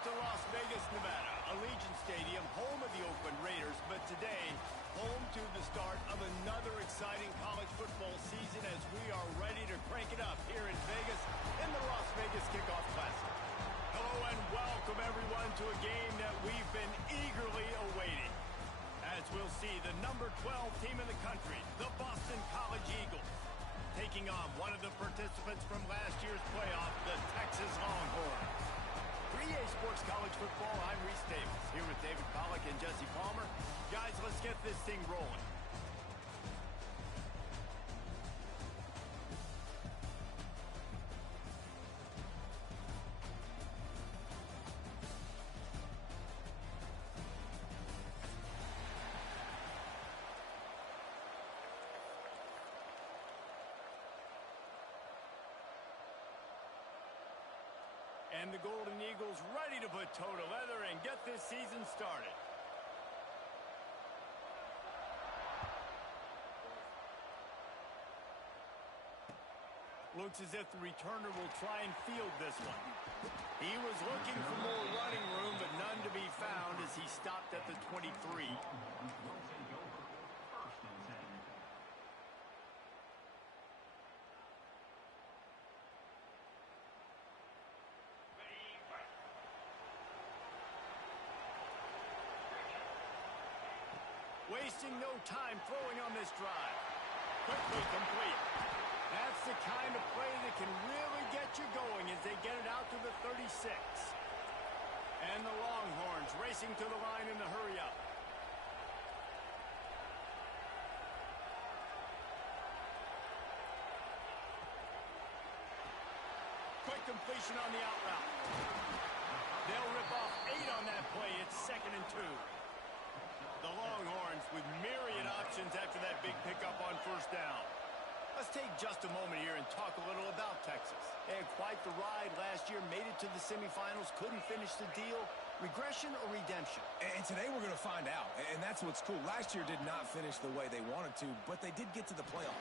to Las Vegas, Nevada, Allegiant Stadium, home of the Oakland Raiders, but today, home to the start of another exciting college football season as we are ready to crank it up here in Vegas in the Las Vegas Kickoff Classic. Hello and welcome everyone to a game that we've been eagerly awaiting. As we'll see, the number 12 team in the country, the Boston College Eagles, taking on one of the participants from last year's playoff, the Texas Longhorns. For EA Sports College Football, I'm Reese Davis, here with David Pollack and Jesse Palmer. Guys, let's get this thing rolling. And the Golden Eagles ready to put toe to leather and get this season started. Looks as if the returner will try and field this one. He was looking for more running room, but none to be found as he stopped at the 23. Wasting no time throwing on this drive. Quickly complete. That's the kind of play that can really get you going as they get it out to the 36. And the Longhorns racing to the line in the hurry up. Quick completion on the out route. They'll rip off 8 on that play. It's 2nd and 2. The Longhorns with myriad options after that big pickup on first down. Let's take just a moment here and talk a little about Texas. They had quite the ride last year, made it to the semifinals, couldn't finish the deal. Regression or redemption? And today we're going to find out, and that's what's cool. Last year did not finish the way they wanted to, but they did get to the playoff.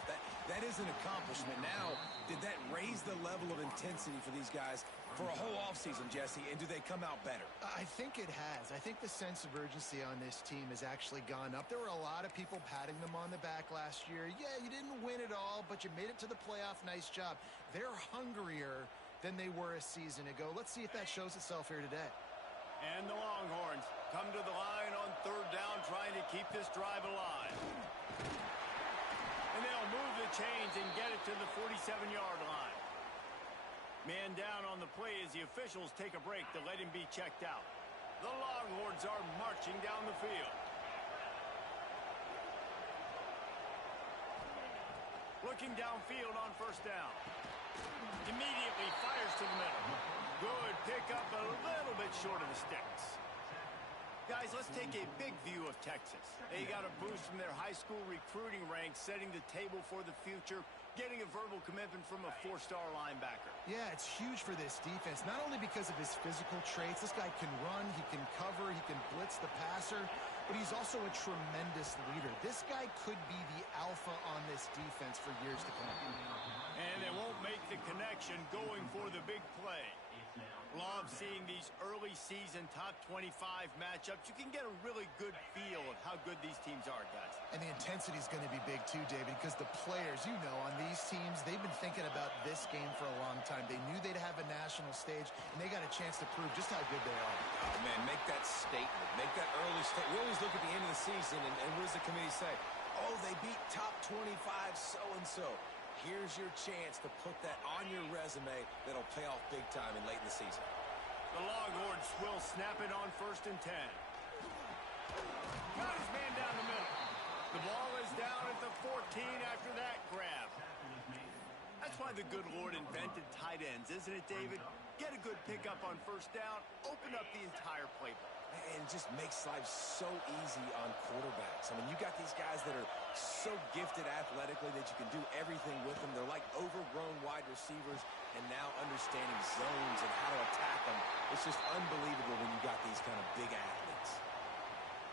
That is an accomplishment. Now, did that raise the level of intensity for these guys for a whole offseason, Jesse, and do they come out better? I think it has. I think the sense of urgency on this team has actually gone up. There were a lot of people patting them on the back last year. Yeah, you didn't win it all, but you made it to the playoff. Nice job. They're hungrier than they were a season ago. Let's see if that shows itself here today. And the Longhorns come to the line on third down, trying to keep this drive alive. And they'll move the chains and get it to the 47-yard line. Man down on the play as the officials take a break to let him be checked out. The Longhorns are marching down the field. Looking downfield on first down. Immediately fires to the middle. Good pickup, a little bit short of the sticks. Guys, let's take a big view of Texas. They got a boost from their high school recruiting ranks, setting the table for the future, getting a verbal commitment from a 4-star linebacker. Yeah, it's huge for this defense, not only because of his physical traits. This guy can run, he can cover, he can blitz the passer, but he's also a tremendous leader. This guy could be the alpha on this defense for years to come. And they won't make the connection going for the big play. Love seeing these early season top 25 matchups. You can get a really good feel of how good these teams are, guys. And the intensity is going to be big too, David, because the players, you know, on these teams, they've been thinking about this game for a long time. They knew they'd have a national stage, and they got a chance to prove just how good they are. Oh, man, make that statement. Make that early statement. We always look at the end of the season, and what does the committee say? Oh, they beat top 25 so-and-so. Here's your chance to put that on your resume that'll pay off big time in late in the season. The Longhorns will snap it on 1st and 10. Got his man down the middle. The ball is down at the 14 after that grab. That's why the good Lord invented tight ends, isn't it, David? Get a good pickup on first down, open up the entire playbook. And it just makes life so easy on quarterbacks. I mean, you got these guys that are so gifted athletically that you can do everything with them. They're like overgrown wide receivers, and now understanding zones and how to attack them. It's just unbelievable when you got these kind of big athletes.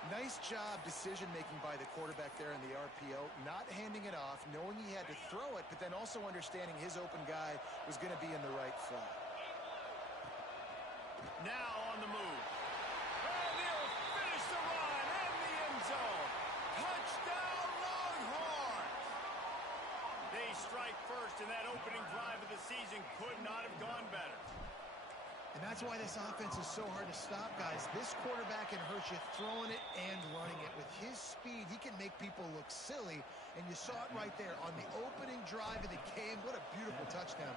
Nice job decision-making by the quarterback there in the RPO, not handing it off, knowing he had to throw it, but then also understanding his open guy was going to be in the right flat. Now on the move. And he'll finish the run in the end zone. Touchdown, Longhorns! They strike first, and that opening drive of the season could not have gone better. And that's why this offense is so hard to stop, guys. This quarterback can hurt you throwing it and running it. With his speed, he can make people look silly. And you saw it right there on the opening drive of the game. What a beautiful touchdown.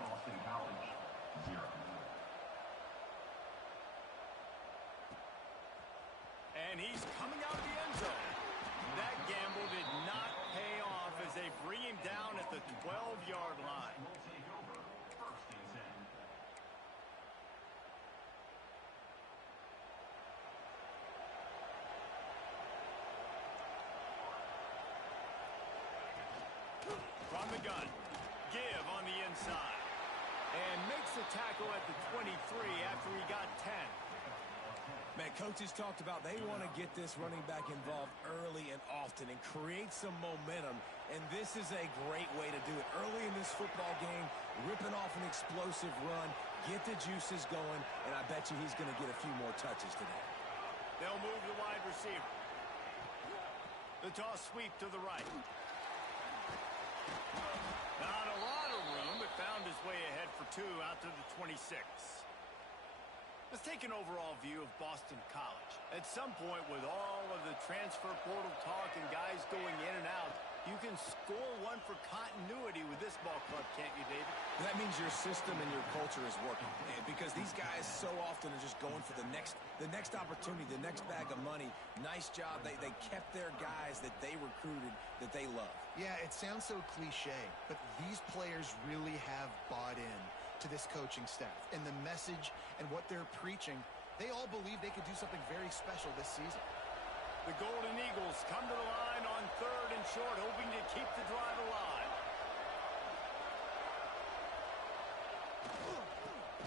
And he's coming out of the end zone. That gamble did not pay off as they bring him down at the 12-yard line. From the gun, give on the inside. And makes the tackle at the 23 after he got 10. Man, coaches talked about they want to get this running back involved early and often and create some momentum. And this is a great way to do it. Early in this football game, ripping off an explosive run, get the juices going, and I bet you he's going to get a few more touches today. They'll move the wide receiver. The toss sweep to the right. Not a lot of room, but found his way ahead for 2 out to the 26. Let's take an overall view of Boston College. At some point, with all of the transfer portal talk and guys going in and out, you can score one for continuity with this ball club, can't you, David? That means your system and your culture is working. Because these guys so often are just going for the next opportunity, the next bag of money. Nice job. They kept their guys that they recruited, that they love. Yeah, it sounds so cliche, but these players really have bought in to this coaching staff and the message and what they're preaching. They all believe they could do something very special this season. The Golden Eagles come to the line on 3rd and short, hoping to keep the drive alive.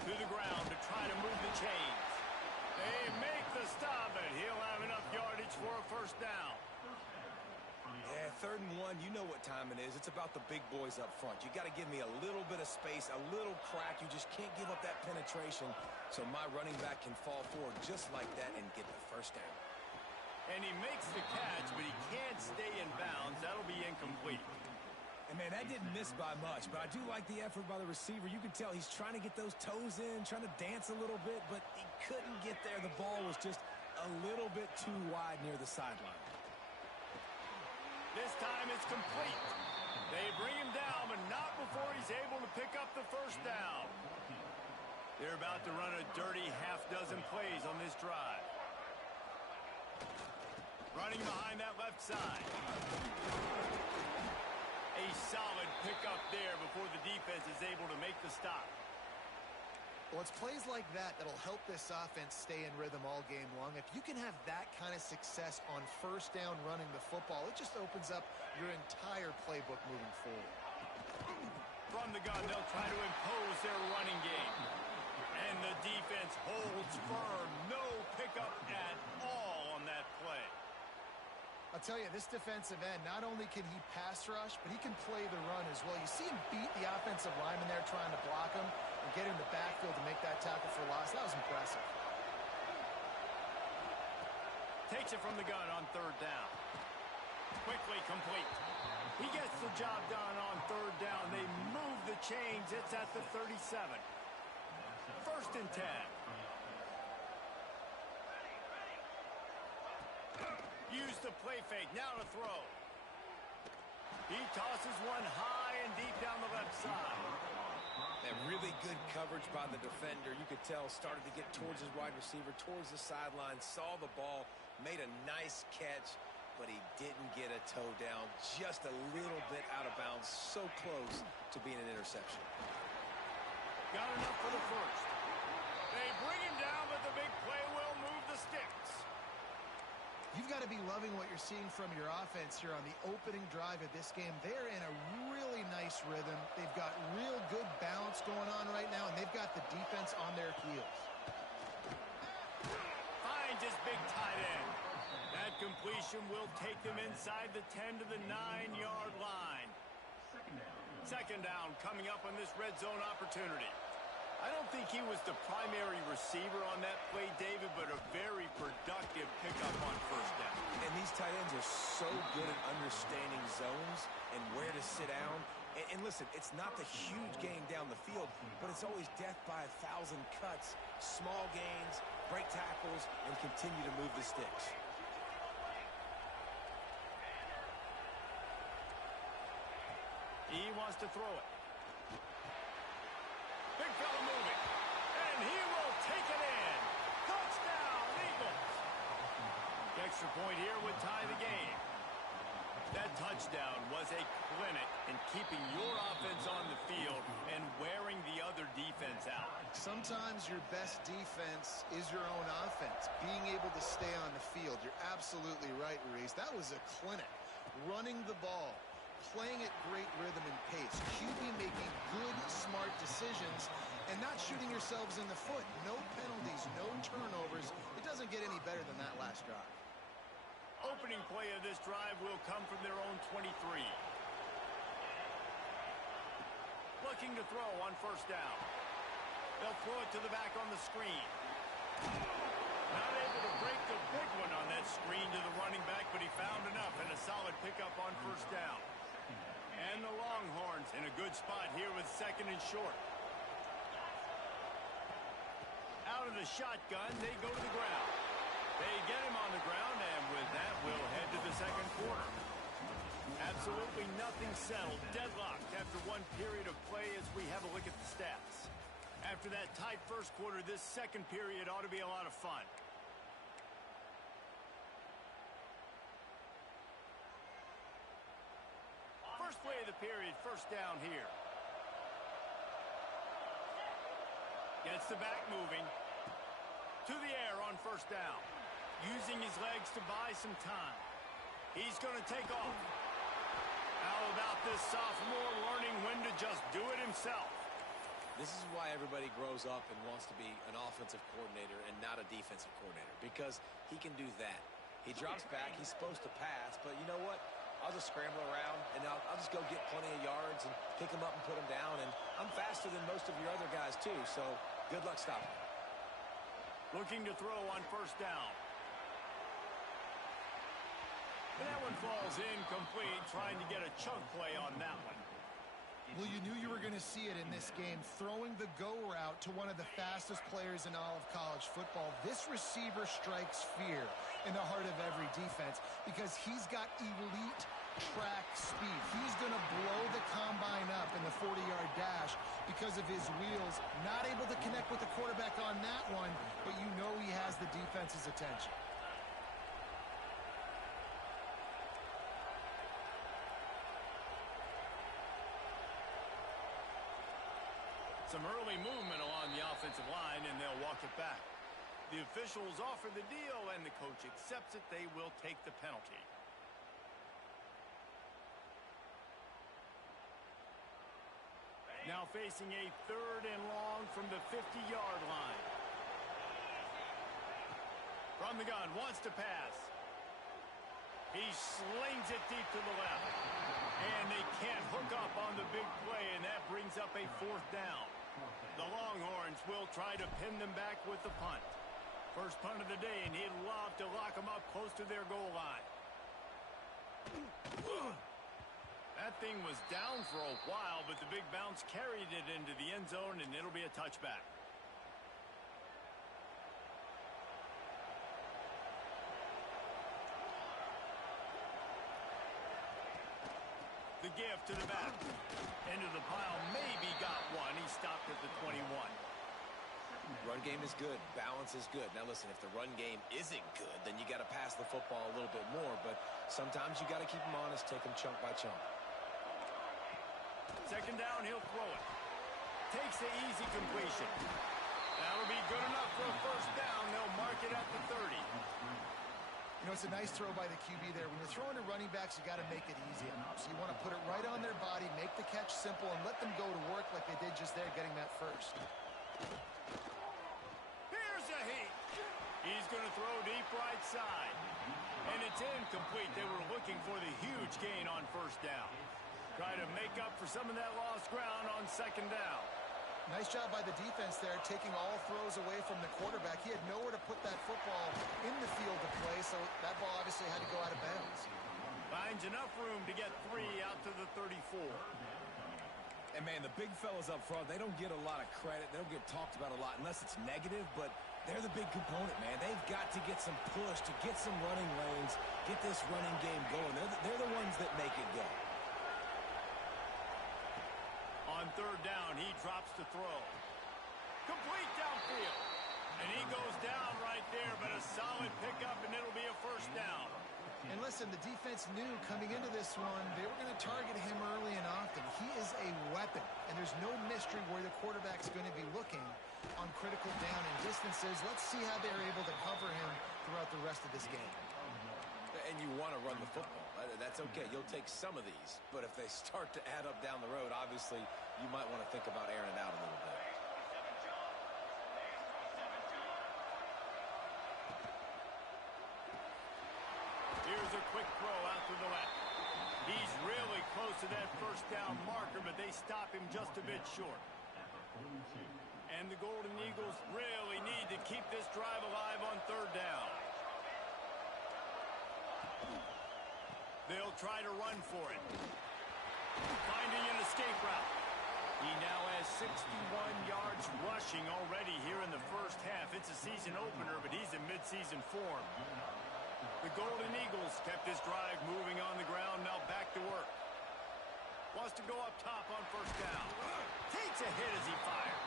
To the ground to try to move the chains. They make the stop, and he'll have enough yardage for a first down. Yeah, 3rd and 1, you know what time it is. It's about the big boys up front. You got to give me a little bit of space, a little crack. You just can't give up that penetration so my running back can fall forward just like that and get the first down. And he makes the catch, but he can't stay in bounds. That'll be incomplete. And, man, that didn't miss by much, but I do like the effort by the receiver. You can tell he's trying to get those toes in, trying to dance a little bit, but he couldn't get there. The ball was just a little bit too wide near the sideline. This time it's complete. They bring him down, but not before he's able to pick up the first down. They're about to run a dirty half-dozen plays on this drive. Running behind that left side. A solid pickup there before the defense is able to make the stop. Well, it's plays like that that'll help this offense stay in rhythm all game long. If you can have that kind of success on first down running the football, it just opens up your entire playbook moving forward. From the gun, they'll try to impose their running game. And the defense holds firm. No pickup at all on that play. I'll tell you, this defensive end, not only can he pass rush, but he can play the run as well. You see him beat the offensive lineman there trying to block him and get in the backfield to make that tackle for loss. That was impressive. Takes it from the gun on 3rd down. Quickly complete. He gets the job done on 3rd down. They move the chains. It's at the 37. 1st and 10. Use the play fake. Now to throw. He tosses one high and deep down the left side. That really good coverage by the defender. You could tell started to get towards his wide receiver, towards the sideline, saw the ball, made a nice catch, but he didn't get a toe down. Just a little bit out of bounds. So close to being an interception. Got enough for the first. They bring him down, but the big play will move the sticks. You've got to be loving what you're seeing from your offense here on the opening drive of this game. They're in a really nice rhythm. They've got real good balance going on right now, and they've got the defense on their heels. Finds his big tight end. That completion will take them inside the 10 to the 9-yard line. 2nd down coming up on this red zone opportunity. I don't think he was the primary receiver on that play, David, but a very productive pickup on first down. And these tight ends are so good at understanding zones and where to sit down. And listen, it's not the huge gain down the field, but it's always death by 1,000 cuts, small gains, break tackles, and continue to move the sticks. He wants to throw it. Big fella moving. And he will take it in. Touchdown, Eagles. The extra point here would tie the game. That touchdown was a clinic in keeping your offense on the field and wearing the other defense out. Sometimes your best defense is your own offense, being able to stay on the field. You're absolutely right, Reese. That was a clinic. Running the ball, playing at great rhythm and pace. QB making good, smart decisions and not shooting yourselves in the foot. No penalties, no turnovers. It doesn't get any better than that last drive. Opening play of this drive will come from their own 23. Looking to throw on first down. They'll throw it to the back on the screen. Not able to break the big one on that screen to the running back, but he found enough and a solid pickup on first down. And the Longhorns in a good spot here with second and short. Out of the shotgun, they go to the ground. They get him on the ground, and with that, we'll head to the second quarter. Absolutely nothing settled. Deadlocked after one period of play as we have a look at the stats. After that tight first quarter, this second period ought to be a lot of fun. First play of the period, first down here. Gets the back moving. To the air on first down. Using his legs to buy some time. He's going to take off. How about this sophomore learning when to just do it himself? This is why everybody grows up and wants to be an offensive coordinator and not a defensive coordinator, because he can do that. He drops back. He's supposed to pass, but you know what? I'll just scramble around, and I'll just go get plenty of yards and pick him up and put him down. And I'm faster than most of your other guys, too, so good luck stopping me. Looking to throw on first down. And that one falls incomplete, trying to get a chunk play on that one. Well, you knew you were going to see it in this game, throwing the go route to one of the fastest players in all of college football. This receiver strikes fear in the heart of every defense because he's got elite track speed. He's going to blow the combine up in the 40-yard dash because of his wheels. Not able to connect with the quarterback on that one, but you know he has the defense's attention. Some early movement along the offensive line, and they'll walk it back. The officials offer the deal, and the coach accepts it. They will take the penalty. Now facing a third and long from the 50-yard line. From the gun, wants to pass. He slings it deep to the left. And they can't hook up on the big play, and that brings up a fourth down. The Longhorns will try to pin them back with the punt. First punt of the day, and he'd love to lock them up close to their goal line. That thing was down for a while, but the big bounce carried it into the end zone, and it'll be a touchback. The gift to the back. Into the pile. Maybe got one. He stopped at the 21. Run game is good. Balance is good. Now, listen, if the run game isn't good, then you got to pass the football a little bit more. But sometimes you got to keep them honest, take them chunk by chunk. Second down, he'll throw it. Takes the easy completion. That'll be good enough for a first down. They'll mark it at the 30. You know, it's a nice throw by the QB there. When you're throwing to running backs, you got to make it easy. So you want to put it right on their body, make the catch simple, and let them go to work like they did just there, getting that first. Here's a heat. He's going to throw deep right side. And it's incomplete. They were looking for the huge gain on first down. Try to make up for some of that lost ground on second down. Nice job by the defense there, taking all throws away from the quarterback. He had nowhere to put that football in the field to play, so that ball obviously had to go out of bounds. Finds enough room to get 3 out to the 34. And, man, the big fellas up front, they don't get a lot of credit. They don't get talked about a lot unless it's negative, but they're the big component, man. They've got to get some push, to get some running lanes, get this running game going. They're the ones that make it go. On third down, he drops to throw. Complete downfield. And he goes down right there, but a solid pickup, and it'll be a first down. And listen, the defense knew coming into this one, they were going to target him early and often. He is a weapon, and there's no mystery where the quarterback's going to be looking on critical down and distances. Let's see how they're able to cover him throughout the rest of this game. And you want to run the football. That's okay. You'll take some of these. But if they start to add up down the road, obviously, you might want to think about airing it out a little bit. Here's a quick throw out to the left. He's really close to that first down marker, but they stop him just a bit short. And the Golden Eagles really need to keep this drive alive on third down. They'll try to run for it. Finding an escape route. He now has 61 yards rushing already here in the first half. It's a season opener, but he's in midseason form. The Golden Eagles kept this drive moving on the ground. Now back to work. Wants to go up top on first down. Takes a hit as he fires.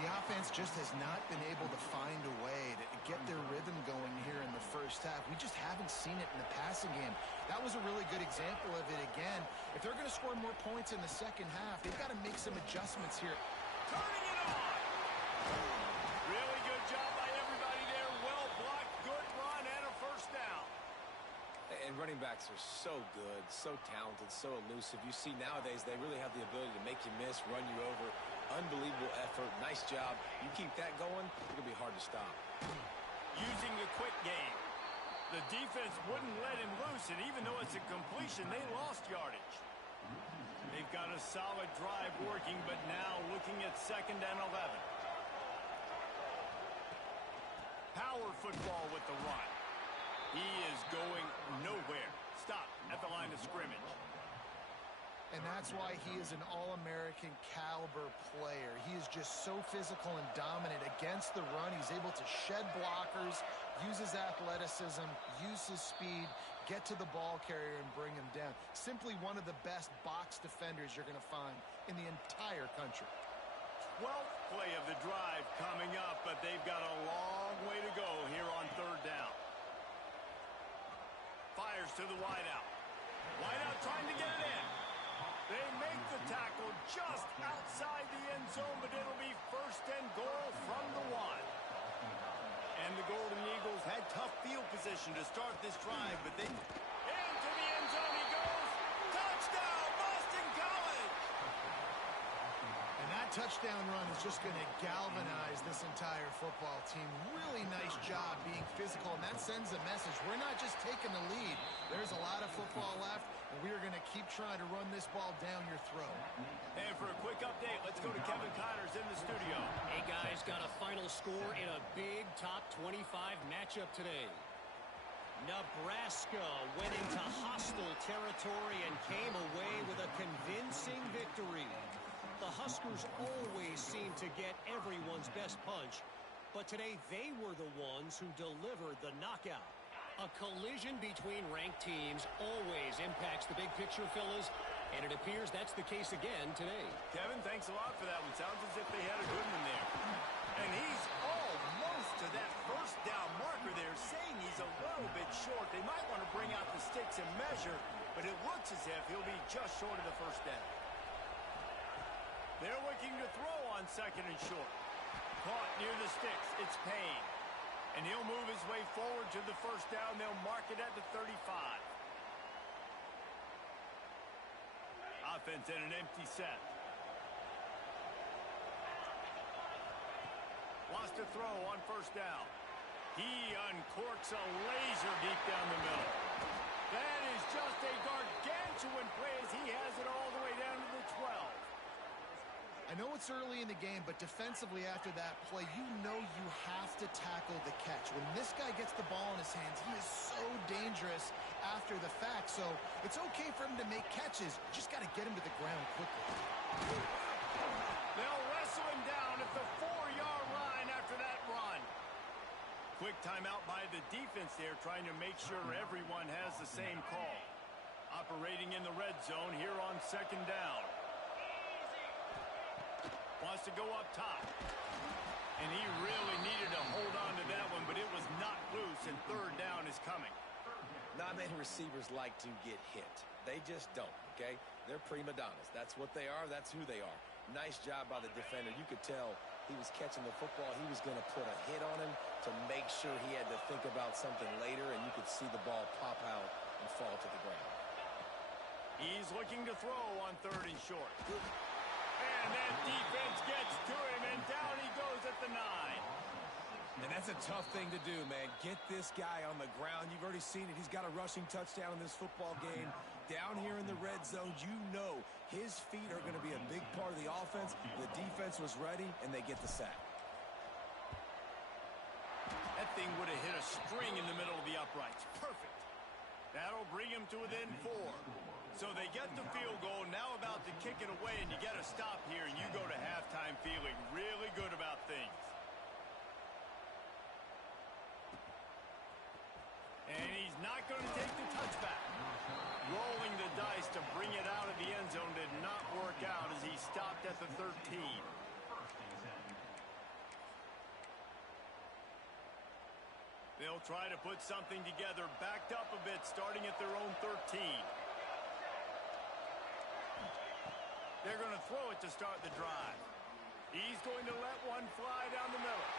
The offense just has not been able to find a way to get their rhythm going here in the first half. We just haven't seen it in the passing game. That was a really good example of it again. If they're going to score more points in the second half, they've got to make some adjustments here. Turning it on. Really good job by everybody there. Well blocked, good run, and a first down. And running backs are so good, so talented, so elusive. You see nowadays they really have the ability to make you miss, run you over. Unbelievable effort. Nice job. You keep that going, it's going to be hard to stop. Using the quick game. The defense wouldn't let him loose, and even though it's a completion, they lost yardage. They've got a solid drive working, but now looking at 2nd and 11. Power football with the run. He is going nowhere. Stop at the line of scrimmage. And that's why he is an All-American caliber player. He is just so physical and dominant against the run. He's able to shed blockers, use his athleticism, use his speed, get to the ball carrier and bring him down. Simply one of the best box defenders you're going to find in the entire country. 12th play of the drive coming up, but they've got a long way to go here on third down. Fires to the wideout. Wideout trying to get it in. They make the tackle just outside the end zone, but it'll be 1st and goal from the 1. And the Golden Eagles had tough field position to start this drive, but they into the end zone he goes. Touchdown, Boston College! And that touchdown run is just going to galvanize this entire football team. Really nice job being physical, and that sends a message. We're not just taking the lead. There's a lot of football left, and we are going to keep trying to run this ball down your throat. And for a quick update, let's go to Kevin Connors in the studio. Hey, guys, got a final score in a big top 25 matchup today. Nebraska went into hostile territory and came away with a convincing victory. The Huskers always seem to get everyone's best punch, but today they were the ones who delivered the knockout. A collision between ranked teams always impacts the big picture, fellas, and it appears that's the case again today. Kevin, thanks a lot for that one. Sounds as if they had a good one there. And he's almost to that first down marker there, saying he's a little bit short. They might want to bring out the sticks and measure, but it looks as if he'll be just short of the first down. They're looking to throw on 2nd and short. Caught near the sticks. It's Payne. And he'll move his way forward to the first down. They'll mark it at the 35. Offense in an empty set. Wants to throw on first down. He uncorks a laser deep down the middle. That is just a gargantuan play as he has it all the way down to the 12. I know it's early in the game, but defensively after that play, you know you have to tackle the catch. When this guy gets the ball in his hands, he is so dangerous after the fact. So it's okay for him to make catches. You just got to get him to the ground quickly. They'll wrestle him down at the 4-yard line after that run. Quick timeout by the defense there, trying to make sure everyone has the same call. Operating in the red zone here on second down. Wants to go up top. And he really needed to hold on to that one, but it was not loose, and third down is coming. Not many receivers like to get hit. They just don't, okay? They're prima donnas. That's what they are. That's who they are. Nice job by the defender. You could tell he was catching the football. He was going to put a hit on him to make sure he had to think about something later, and you could see the ball pop out and fall to the ground. He's looking to throw on third and short. And that defense gets to him, and down he goes at the 9. And that's a tough thing to do, man. Get this guy on the ground. You've already seen it. He's got a rushing touchdown in this football game. Down here in the red zone, you know his feet are going to be a big part of the offense. The defense was ready, and they get the sack. That thing would have hit a string in the middle of the uprights. Perfect. That'll bring him to within 4. So they get the field goal, now about to kick it away, and you get a stop here, and you go to halftime feeling really good about things. And he's not going to take the touchback. Rolling the dice to bring it out of the end zone did not work out as he stopped at the 13. They'll try to put something together, backed up a bit, starting at their own 13. They're going to throw it to start the drive. He's going to let one fly down the middle.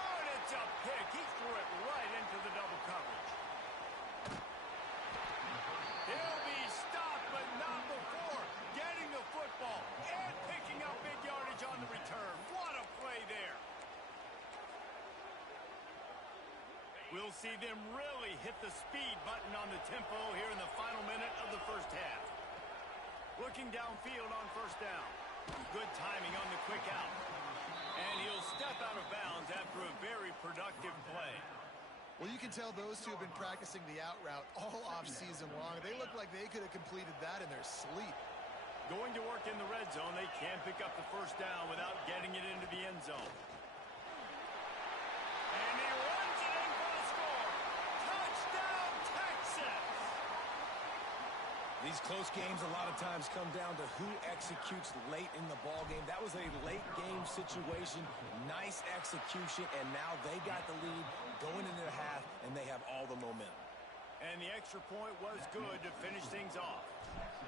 Oh, and it's a pick. He threw it right into the double coverage. He'll be stopped, but not before getting the football and picking up big yardage on the return. What a play there. We'll see them really hit the speed button on the tempo here in the final minute of the first half. Looking downfield on first down. Good timing on the quick out. And he'll step out of bounds after a very productive play. Well, you can tell those two have been practicing the out route all off-season long. They look like they could have completed that in their sleep. Going to work in the red zone, they can't pick up the first down without getting it into the end zone. And he runs it in for the score. Touchdown, Texas! These close games a lot of times come down to who executes late in the ball game. That was a late game situation. Nice execution, and now they got the lead going into the half, and they have all the momentum. And the extra point was good to finish things off.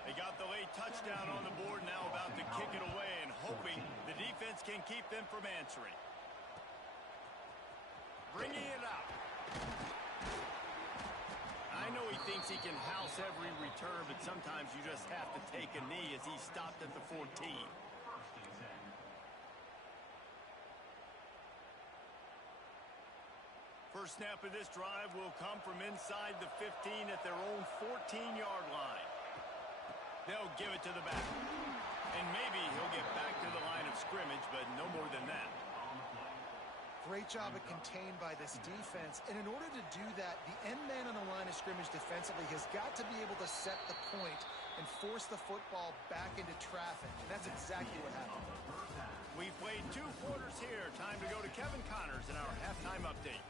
They got the late touchdown on the board, now about to kick it away and hoping the defense can keep them from answering. Bringing it out. I know he thinks he can house every return, but sometimes you just have to take a knee as he stopped at the 14. First snap of this drive will come from inside the 15 at their own 14-yard line. They'll give it to the back. And maybe he'll get back to the line of scrimmage, but no more than that. Great job of contained by this defense. And in order to do that, the end man on the line of scrimmage defensively has got to be able to set the point and force the football back into traffic. And that's exactly what happened. We've played 2 quarters here. Time to go to Kevin Connors in our halftime update.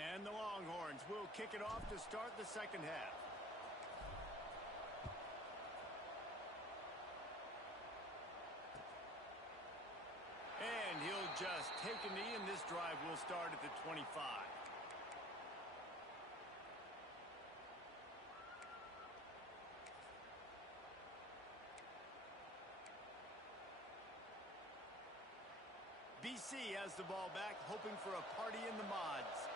And the Longhorns will kick it off to start the second half. And he'll just take a knee, and this drive will start at the 25. BC has the ball back, hoping for a party in the mods.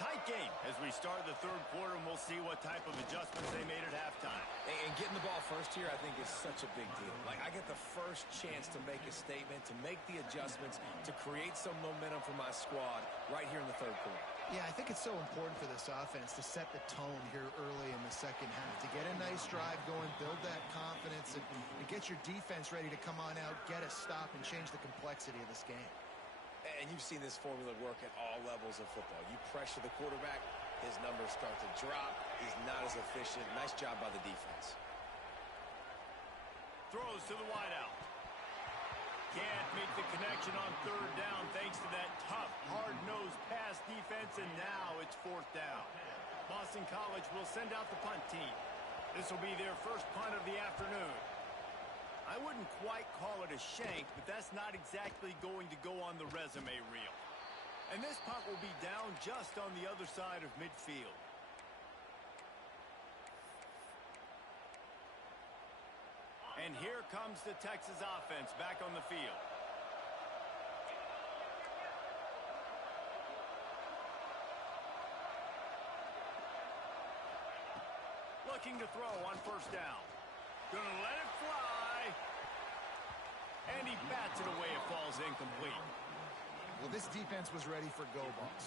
Tight game as we start the third quarter, and we'll see what type of adjustments they made at halftime. And getting the ball first here, I think, is such a big deal. Like, I get the first chance to make a statement, to make the adjustments, to create some momentum for my squad right here in the third quarter. Yeah, I think it's so important for this offense to set the tone here early in the second half, to get a nice drive going, build that confidence, and get your defense ready to come on out, get a stop, and change the complexity of this game. And you've seen this formula work at all levels of football. You pressure the quarterback, his numbers start to drop. He's not as efficient. Nice job by the defense. Throws to the wideout. Can't make the connection on third down thanks to that tough, hard-nosed pass defense, and now it's fourth down. Boston College will send out the punt team. This will be their first punt of the afternoon. I wouldn't quite call it a shank, but that's not exactly going to go on the resume reel. And this punt will be down just on the other side of midfield. And here comes the Texas offense back on the field. Looking to throw on first down. Gonna let it fly. And he bats it away. It falls incomplete. Well, this defense was ready for go balls.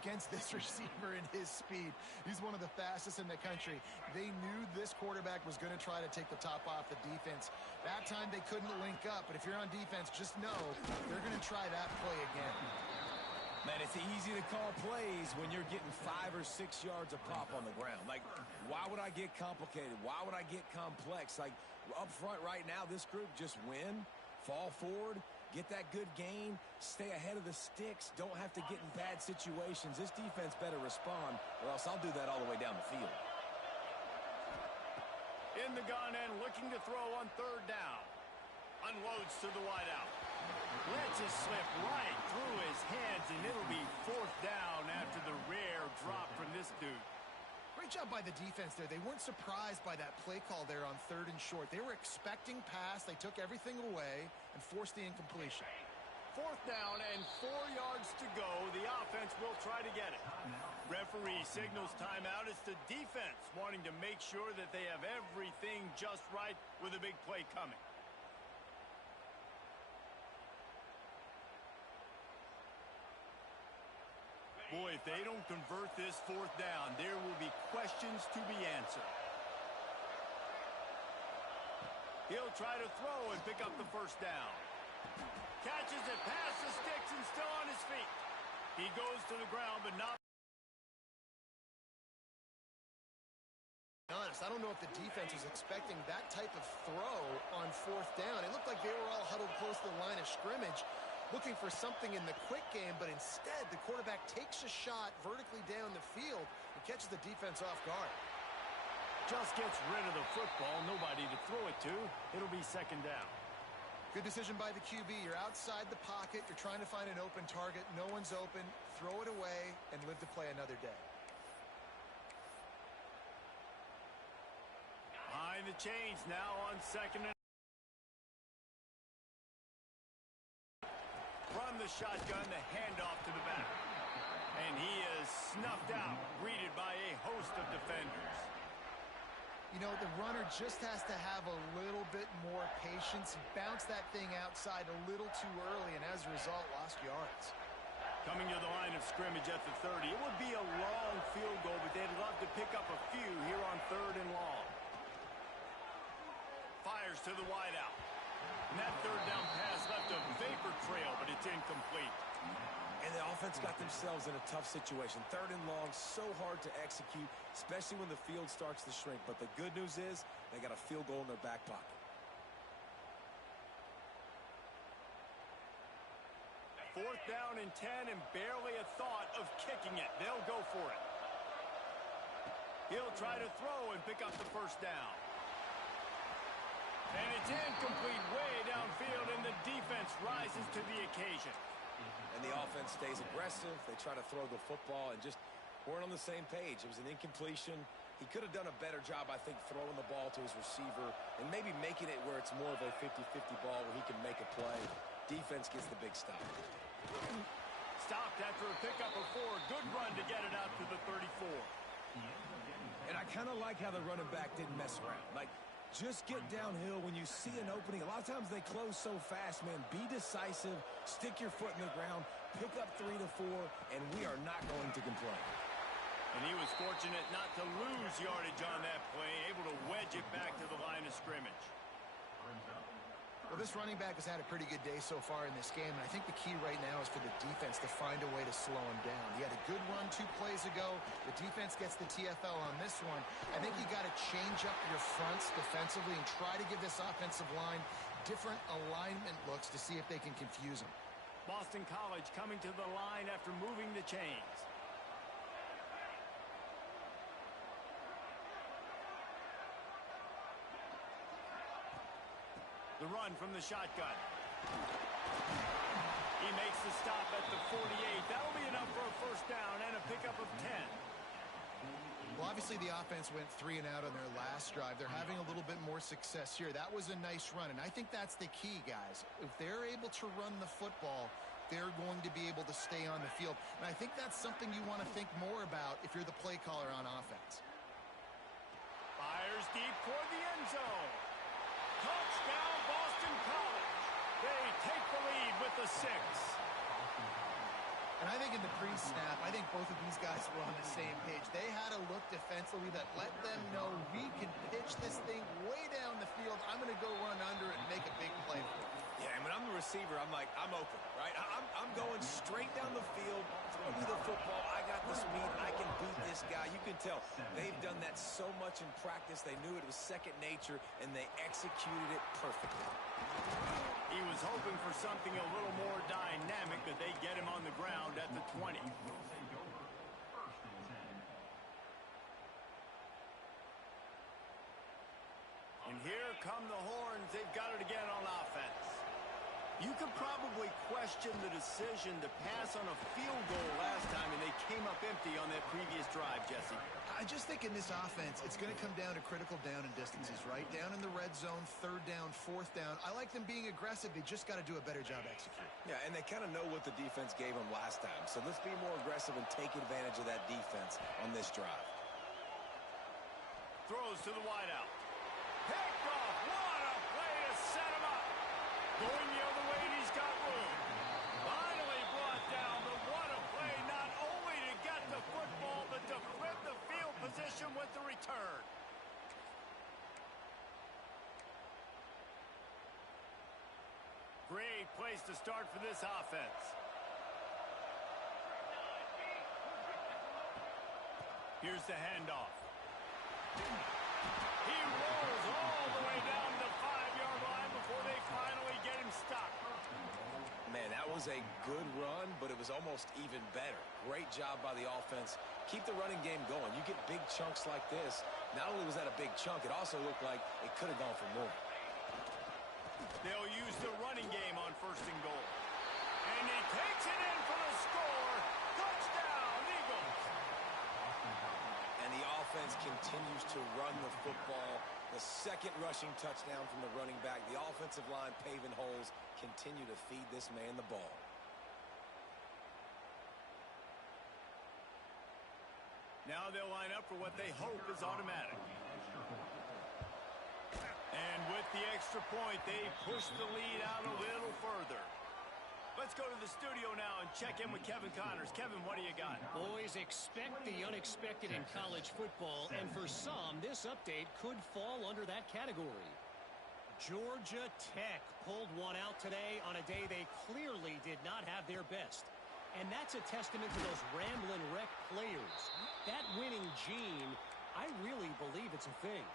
Against this receiver and his speed, he's one of the fastest in the country. They knew this quarterback was going to try to take the top off the defense. That time they couldn't link up, but if you're on defense, just know they're going to try that play again. Man, it's easy to call plays when you're getting 5 or 6 yards of pop on the ground. Like, why would I get complicated? Why would I get complex? Like, up front right now, this group just win, fall forward, get that good gain, stay ahead of the sticks, don't have to get in bad situations. This defense better respond, or else I'll do that all the way down the field. In the gun and looking to throw on third down. Unloads to the wideout. Lets it slip right through his hands, and it'll be fourth down after the rare drop from this dude. Great job by the defense there. They weren't surprised by that play call there on third and short. They were expecting pass. They took everything away and forced the incompletion. Fourth down and 4 yards to go. The offense will try to get it. Referee signals timeout. It's the defense wanting to make sure that they have everything just right with a big play coming. Boy, if they don't convert this fourth down, there will be questions to be answered. He'll try to throw and pick up the first down. Catches it past the sticks and still on his feet. He goes to the ground, but not. Honest, I don't know if the defense was expecting that type of throw on fourth down. It looked like they were all huddled close to the line of scrimmage, looking for something in the quick game, but instead the quarterback takes a shot vertically down the field and catches the defense off guard. Just gets rid of the football, nobody to throw it to. It'll be second down. Good decision by the QB. You're outside the pocket. You're trying to find an open target. No one's open. Throw it away and live to play another day. Behind the chains now on second and from the shotgun, the handoff to the back. And he is snuffed out, greeted by a host of defenders. You know, the runner just has to have a little bit more patience, bounce that thing outside a little too early, and as a result, lost yards. Coming to the line of scrimmage at the 30. It would be a long field goal, but they'd love to pick up a few here on third and long. Fires to the wideout. And that third down pass left a vapor trail, but it's incomplete. And the offense got themselves in a tough situation. Third and long, so hard to execute, especially when the field starts to shrink. But the good news is they got a field goal in their back pocket. Fourth down and 10 and barely a thought of kicking it. They'll go for it. He'll try to throw and pick up the first down. And it's incomplete way downfield, and the defense rises to the occasion. And the offense stays aggressive. They try to throw the football and just weren't on the same page. It was an incompletion. He could have done a better job, I think, throwing the ball to his receiver and maybe making it where it's more of a 50-50 ball where he can make a play. Defense gets the big stop. stopped after a pickup of 4. Good run to get it out to the 34. And I kind of like how the running back didn't mess around. Like, just get downhill when you see an opening. A lot of times they close so fast, man. Be decisive, stick your foot in the ground, pick up 3 to 4, and we are not going to complain. And he was fortunate not to lose yardage on that play, able to wedge it back to the line of scrimmage. Well, this running back has had a pretty good day so far in this game, and I think the key right now is for the defense to find a way to slow him down. He had a good run 2 plays ago. The defense gets the TFL on this one. I think you got to change up your fronts defensively and try to give this offensive line different alignment looks to see if they can confuse him. Boston College coming to the line after moving the chains. The run from the shotgun. He makes the stop at the 48. That'll be enough for a first down and a pickup of 10. Well, obviously the offense went 3 and out on their last drive. They're having a little bit more success here. That was a nice run, and I think that's the key, guys. If they're able to run the football, they're going to be able to stay on the field. And I think that's something you want to think more about if you're the play caller on offense. Fires deep toward the end zone. Touchdown, Boston College. They take the lead with the 6. And I think in the pre-snap, I think both of these guys were on the same page. They had a look defensively that let them know we can pitch this thing way down the field. I'm going to go run under it and make a big play for it. Yeah, and when I'm the receiver, I'm like, I'm open, right? I'm going straight down the field. Throw me the football. I got the speed. I can beat this guy. You can tell they've done that so much in practice. They knew it was second nature, and they executed it perfectly. He was hoping for something a little more dynamic, but they get him on the ground at the 20. And here come the horns. They've got it again on offense. You could probably question the decision to pass on a field goal last time, and they came up empty on that previous drive, Jesse. I just think in this offense, it's going to come down to critical down and distances, right? Down in the red zone, 3rd down, 4th down. I like them being aggressive. They just got to do a better job executing. Yeah, and they kind of know what the defense gave them last time. So let's be more aggressive and take advantage of that defense on this drive. Throws to the wideout. Picked off. What a play to set him up. Going the other way, and he's got room. Finally brought down, but what a play, not only to get the football, but to flip the field position with the return. Great place to start for this offense. Here's the handoff. He rolls all the way down the 5-yard line before they finally get him stopped. Man, that was a good run, but it was almost even better. Great job by the offense. Keep the running game going. You get big chunks like this. Not only was that a big chunk, it also looked like it could have gone for more. They'll use the running game on 1st and goal. And he takes it in for the score. Touchdown, Eagles. And the offense continues to run the football. The 2nd rushing touchdown from the running back. The offensive line paving holes. Continue to feed this man the ball. Now they'll line up for what they hope is automatic. And with the extra point, they push the lead out a little further. Let's go to the studio now and check in with Kevin Connors. Kevin, what do you got? Boys, expect the unexpected in college football, and for some, this update could fall under that category. Georgia Tech pulled one out today on a day they clearly did not have their best. And that's a testament to those Ramblin' Wreck players. That winning gene, I really believe it's a thing.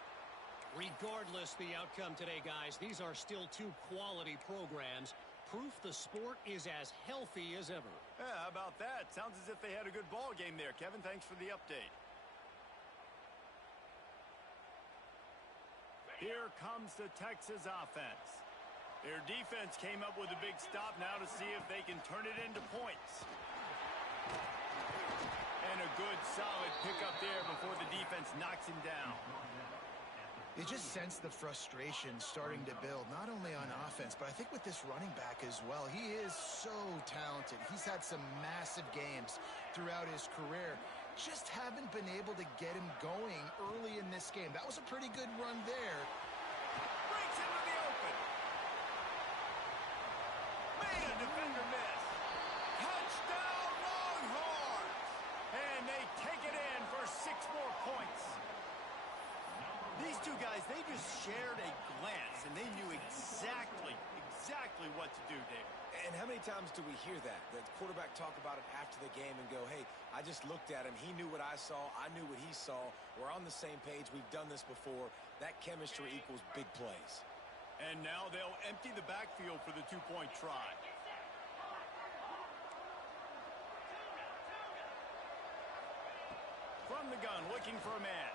Regardless the outcome today, guys, these are still 2 quality programs. Proof the sport is as healthy as ever. Yeah, how about that? Sounds as if they had a good ball game there. Kevin, thanks for the update. Here comes the Texas offense. Their defense came up with a big stop now to see if they can turn it into points. And a good, solid pickup there before the defense knocks him down. You just sense the frustration starting to build, not only on offense, but I think with this running back as well. He is so talented. He's had some massive games throughout his career. Just haven't been able to get him going early in this game. That was a pretty good run there. Breaks into the open. Made a defender miss. Touchdown Longhorns! And they take it in for 6 more points. These two guys, they just shared a glance, and they knew exactly what to do, David. And how many times do we hear that? The quarterback talk about it after the game and go, hey, I just looked at him. He knew what I saw. I knew what he saw. We're on the same page. We've done this before. That chemistry equals big plays. And now they'll empty the backfield for the 2-point try. From the gun, looking for a man.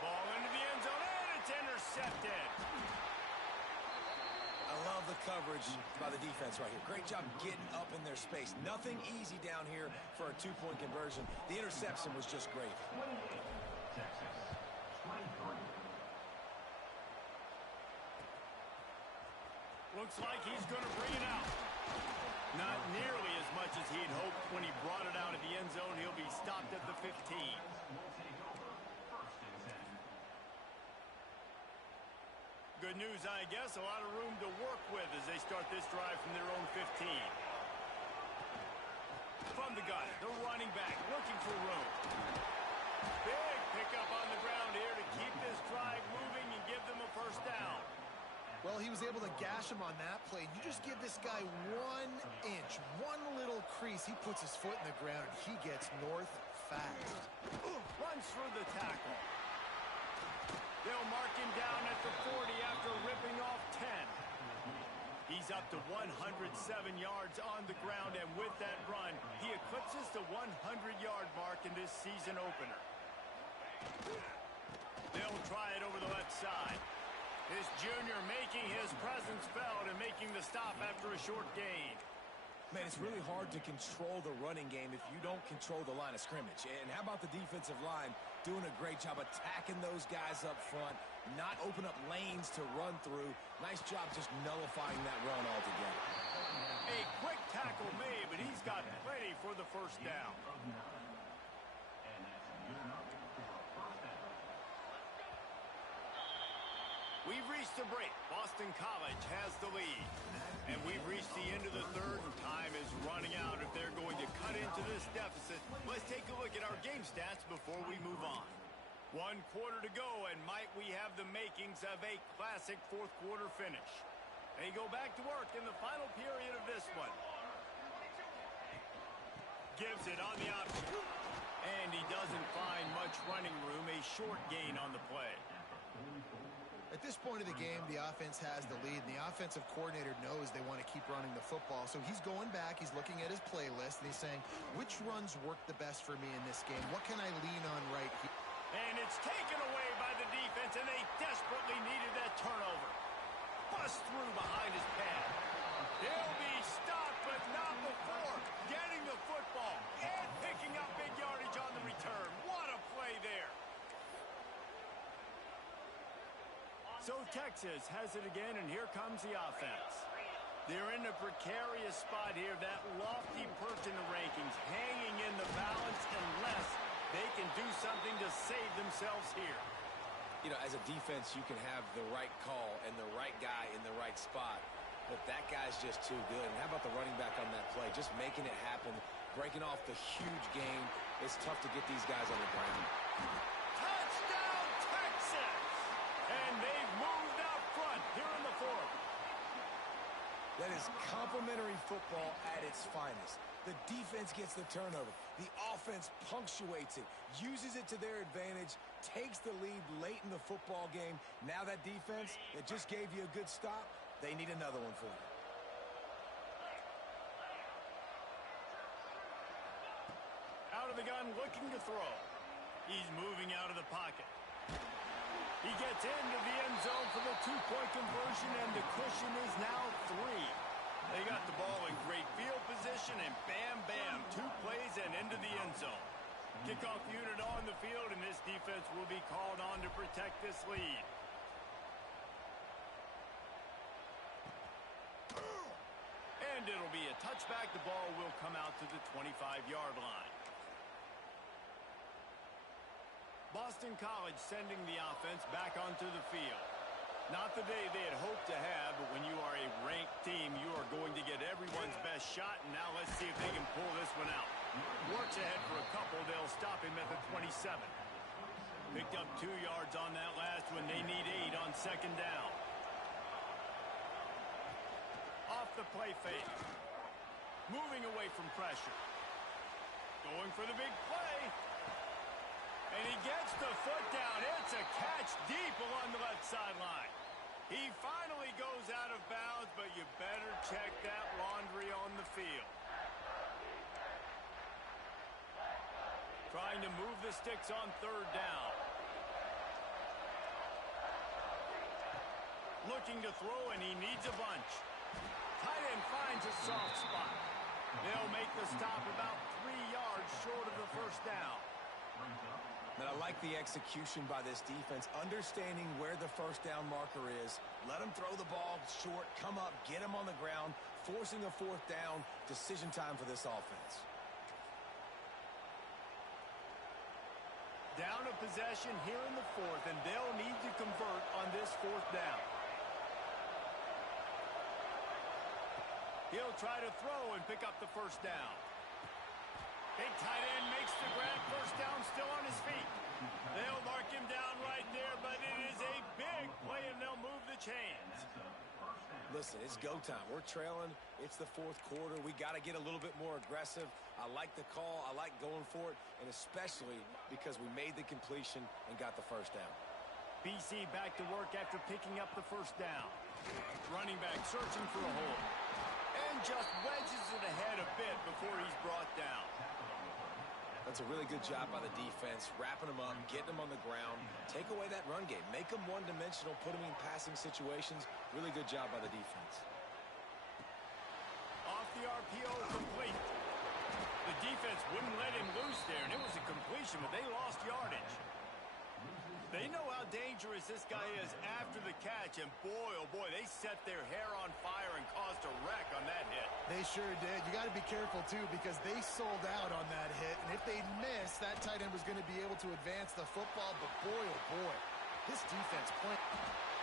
Ball into the end zone, and it's intercepted. I love the coverage by the defense right here. Great job getting up in their space. Nothing easy down here for a 2-point conversion. The interception was just great. Looks like he's going to bring it out. Not nearly as much as he'd hoped when he brought it out of the end zone. He'll be stopped at the 15. Good news, I guess. A lot of room to work with as they start this drive from their own 15. From the gun, the running back looking for room. Big pickup on the ground here to keep this drive moving and give them a first down. Well, he was able to gash him on that play. You just give this guy 1 inch, one little crease. He puts his foot in the ground, and he gets north fast. Runs through the tackle. They'll mark him down at the 40 after ripping off 10. He's up to 107 yards on the ground, and with that run, he eclipses the 100-yard mark in this season opener. They'll try it over the left side. This junior making his presence felt and making the stop after a short gain. Man, it's really hard to control the running game if you don't control the line of scrimmage. And how about the defensive line doing a great job attacking those guys up front, not open up lanes to run through. Nice job just nullifying that run altogether. A quick tackle made, but he's got plenty for the first down. We've reached the break. Boston College has the lead. And we've reached the end of the third, and time is running out if they're going to cut into this deficit. Let's take a look at our game stats before we move on. 1 quarter to go, and might we have the makings of a classic fourth-quarter finish. They go back to work in the final period of this one. Gives it on the option. And he doesn't find much running room. A short gain on the play. At this point of the game, the offense has the lead, and the offensive coordinator knows they want to keep running the football. So he's going back, he's looking at his playlist, and he's saying, which runs work the best for me in this game? What can I lean on right here? And it's taken away by the defense, and they desperately needed that turnover. Bust through behind his pad. He'll be stopped, but not before getting the football and picking up big yardage on the return. What a play there. So Texas has it again, and here comes the offense. They're in a precarious spot here, that lofty perch in the rankings, hanging in the balance unless they can do something to save themselves here. You know, as a defense, you can have the right call and the right guy in the right spot, but that guy's just too good. And how about the running back on that play? Just making it happen, breaking off the huge gain. It's tough to get these guys on the ground. Touchdown, Texas! And they've moved out front here in the fourth. That is complimentary football at its finest. The defense gets the turnover. The offense punctuates it, uses it to their advantage, takes the lead late in the football game. Now that defense that just gave you a good stop, they need another one for you. Out of the gun, looking to throw. He's moving out of the pocket. He gets into the end zone for the 2-point conversion, and the cushion is now 3. They got the ball in great field position, and bam, bam, 2 plays and into the end zone. Kickoff unit on the field, and this defense will be called on to protect this lead. And it'll be a touchback. The ball will come out to the 25-yard line. Boston College sending the offense back onto the field. Not the day they had hoped to have, but when you are a ranked team, you are going to get everyone's best shot. And now let's see if they can pull this one out. Works ahead for a couple. They'll stop him at the 27. Picked up 2 yards on that last one. They need 8 on second down. Off the play fake. Moving away from pressure. Going for the big play. And he gets the foot down. It's a catch deep along the left sideline. He finally goes out of bounds, but you better check that laundry on the field. Trying to move the sticks on third down. Looking to throw, and he needs a bunch. Tight end finds a soft spot. They'll make the stop about 3 yards short of the first down. And I like the execution by this defense, understanding where the first down marker is. Let them throw the ball short, come up, get them on the ground, forcing a fourth down. Decision time for this offense. Down a possession here in the fourth, and they'll need to convert on this fourth down. He'll try to throw and pick up the first down. Big tight end makes the grab. First down, still on his feet. They'll mark him down right there, but it is a big play, and they'll move the chains. Listen, it's go time. We're trailing. It's the fourth quarter. We got to get a little bit more aggressive. I like the call. I like going for it, and especially because we made the completion and got the first down. BC back to work after picking up the first down. Running back searching for a hole. And just wedges it ahead a bit before he's brought down. That's a really good job by the defense, wrapping them up, getting them on the ground. Take away that run game. Make them one-dimensional, put them in passing situations. Really good job by the defense. Off the RPO, complete. The defense wouldn't let him loose there, and it was a completion, but they lost yardage. They know how dangerous this guy is after the catch, and boy, oh boy, they set their hair on fire and caused a wreck on that hit. They sure did. You got to be careful, too, because they sold out on that hit, and if they'd missed, that tight end was going to be able to advance the football, but boy, oh boy, this defense playing.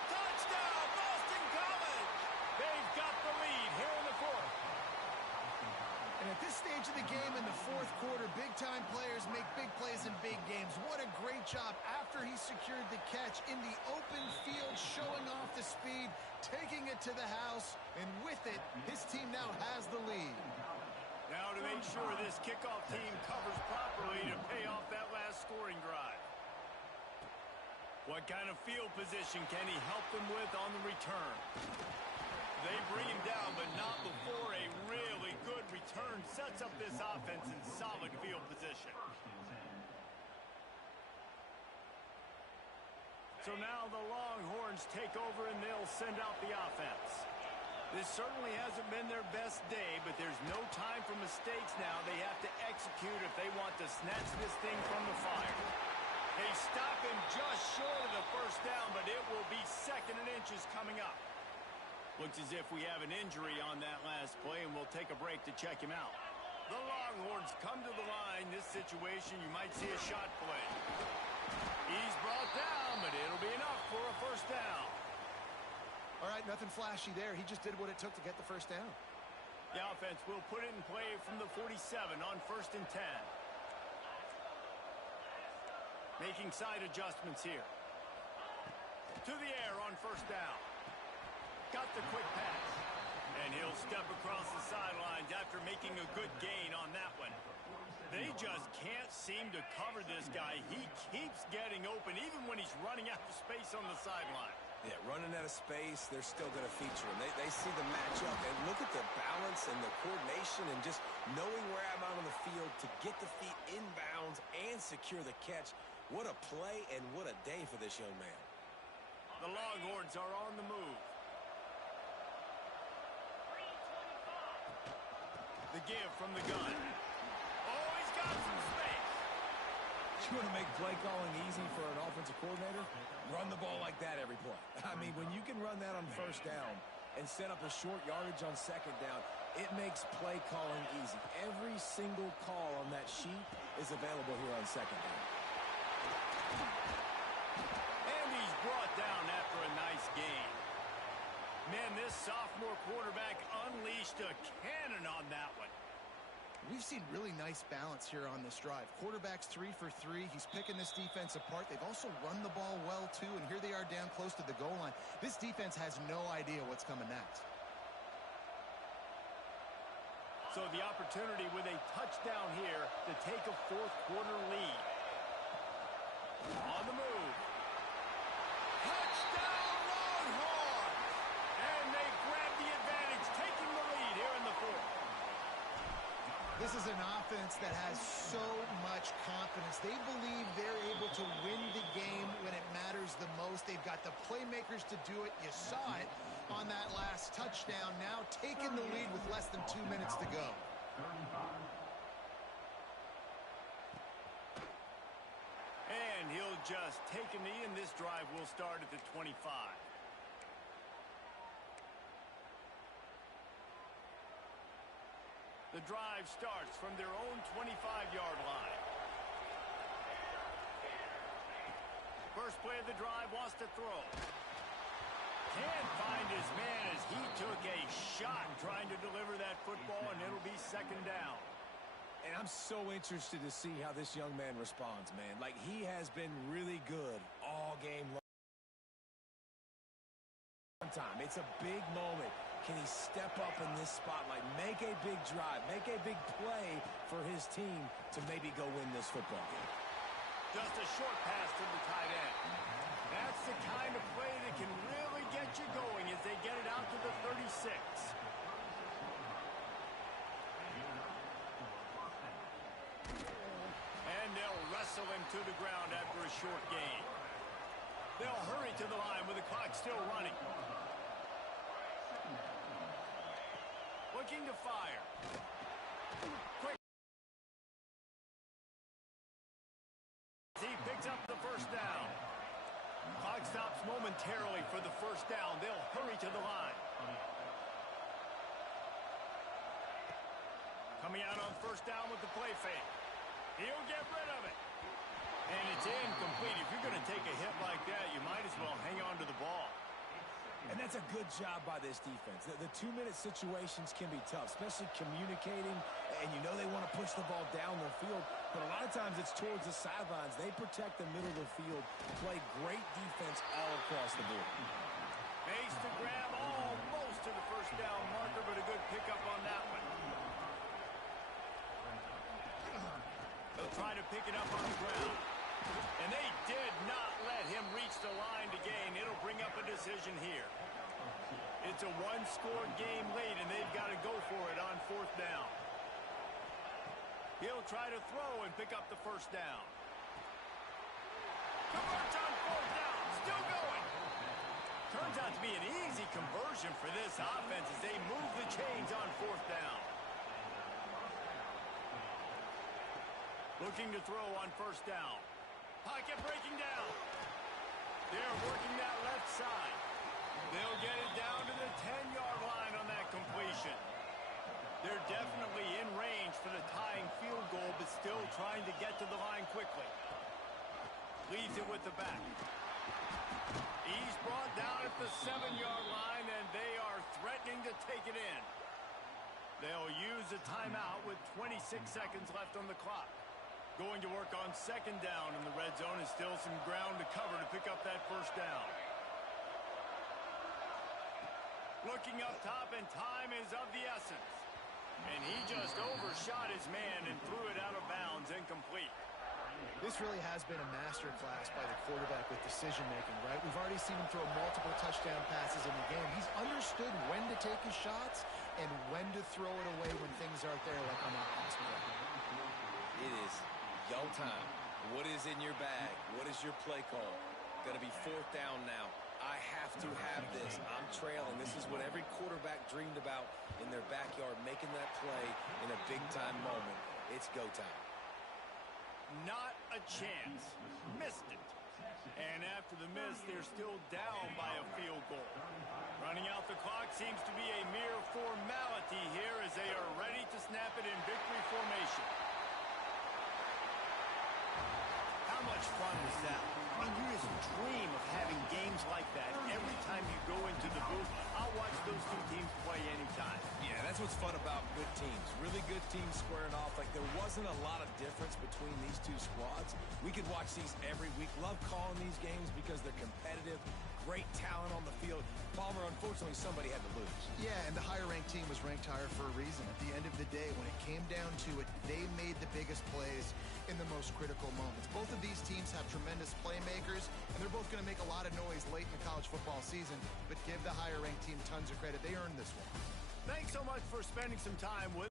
Touchdown, Boston College! They've got the lead here in the fourth. And at this stage of the game in the fourth quarter, big-time players make big plays in big games. What a great job after he secured the catch in the open field, showing off the speed, taking it to the house, and with it, his team now has the lead. Now to make sure this kickoff team covers properly to pay off that last scoring drive. What kind of field position can he help them with on the return? They bring him down, but not before a really good return sets up this offense in solid field position. So now the Longhorns take over, and they'll send out the offense. This certainly hasn't been their best day, but there's no time for mistakes now. They have to execute if they want to snatch this thing from the fire. They stop him just short of the first down, but it will be second and inches coming up. Looks as if we have an injury on that last play, and we'll take a break to check him out. The Longhorns come to the line. This situation, you might see a shot play. He's brought down, but it'll be enough for a first down. All right, nothing flashy there. He just did what it took to get the first down. The offense will put it in play from the 47 on 1st and 10. Making side adjustments here. To the air on first down. Got the quick pass. And he'll step across the sidelines after making a good gain on that one. They just can't seem to cover this guy. He keeps getting open even when he's running out of space on the sideline. Yeah, running out of space, they're still going to feature him. They see the matchup, and look at the balance and the coordination and just knowing where I'm out on the field to get the feet inbounds and secure the catch. What a play and what a day for this young man. The Longhorns are on the move. The give from the gun. Oh, he's got some space. You want to make play calling easy for an offensive coordinator? Run the run that on first down and set up a short yardage on second down, it makes play calling easy. Every single call on that sheet is available here on second down. And he's brought down after a nice gain. Man, this sophomore quarterback unleashed a cannon on that one. We've seen really nice balance here on this drive. Quarterback's 3 for 3. He's picking this defense apart. They've also run the ball well, too, and here they are down close to the goal line. This defense has no idea what's coming next. So the opportunity with a touchdown here to take a fourth-quarter lead. On the move. Touchdown, Longhorns! And they grab the advantage, taking the lead here in the fourth. This is an offense that has so much confidence. They believe they're able to win the game when it matters the most. They've got the playmakers to do it. You saw it on that last touchdown. Now taking the lead with less than 2 minutes to go. And he'll just take a knee, and this drive will start at the 25. The drive starts from their own 25-yard line. First play of the drive, wants to throw. Can't find his man as he took a shot trying to deliver that football, and it'll be second down. And I'm so interested to see how this young man responds, man. Like, he has been really good all game long. It's a big moment. Can he step up in this spotlight, make a big drive, make a big play for his team to maybe go win this football game? Just a short pass to the tight end. That's the kind of play that can really get you going as they get it out to the 36. And they'll wrestle him to the ground after a short gain. They'll hurry to the line with the clock still running. Looking to fire. Quick. He picks up the first down. Clock stops momentarily for the first down. They'll hurry to the line. Coming out on first down with the play fake. He'll get rid of it. And it's incomplete. If you're going to take a hit like that, you might as well hang on to the ball. And that's a good job by this defense. The 2-minute situations can be tough, especially communicating, and you know they want to push the ball down the field, but a lot of times it's towards the sidelines. They protect the middle of the field, play great defense all across the board. Makes the grab almost to the first down marker, but a good pickup on that one. They'll try to pick it up on the ground. And they did not let him reach the line to gain. It'll bring up a decision here. It's a one-score game late, and they've got to go for it on fourth down. He'll try to throw and pick up the first down. Converts on fourth down. Still going. Turns out to be an easy conversion for this offense as they move the chains on fourth down. Looking to throw on first down. Pocket breaking down. They're working that left side. They'll get it down to the 10-yard line on that completion. They're definitely in range for the tying field goal, but still trying to get to the line quickly. Leaves it with the back. He's brought down at the 7-yard line, and they are threatening to take it in. They'll use a timeout with 26 seconds left on the clock. Going to work on second down in the red zone, and still some ground to cover to pick up that first down. Looking up top, and time is of the essence. And he just overshot his man and threw it out of bounds, incomplete. This really has been a masterclass by the quarterback with decision-making, right? We've already seen him throw multiple touchdown passes in the game. He's understood when to take his shots and when to throw it away when things aren't there, like on that last play. It is go time. What is in your bag? What is your play call? Going to be fourth down now. I have to have this. I'm trailing. This is what every quarterback dreamed about in their backyard, making that play in a big-time moment. It's go time. Not a chance. Missed it. And after the miss, they're still down by a field goal. Running out the clock seems to be a mere formality here as they are ready to snap it in victory formation. How much fun was that? I mean, you just dream of having games like that every time you go into the booth. I'll watch those two teams play anytime. Yeah, that's what's fun about good teams. Really good teams squaring off. Like, there wasn't a lot of difference between these two squads. We could watch these every week. Love calling these games because they're competitive. Great talent on the field. Palmer, unfortunately, somebody had to lose. Yeah, and the higher-ranked team was ranked higher for a reason. At the end of the day, when it came down to it, they made the biggest plays in the most critical moments. Both of these teams have tremendous playmakers, and they're both going to make a lot of noise late in the college football season, but give the higher-ranked team tons of credit. They earned this one. Thanks so much for spending some time with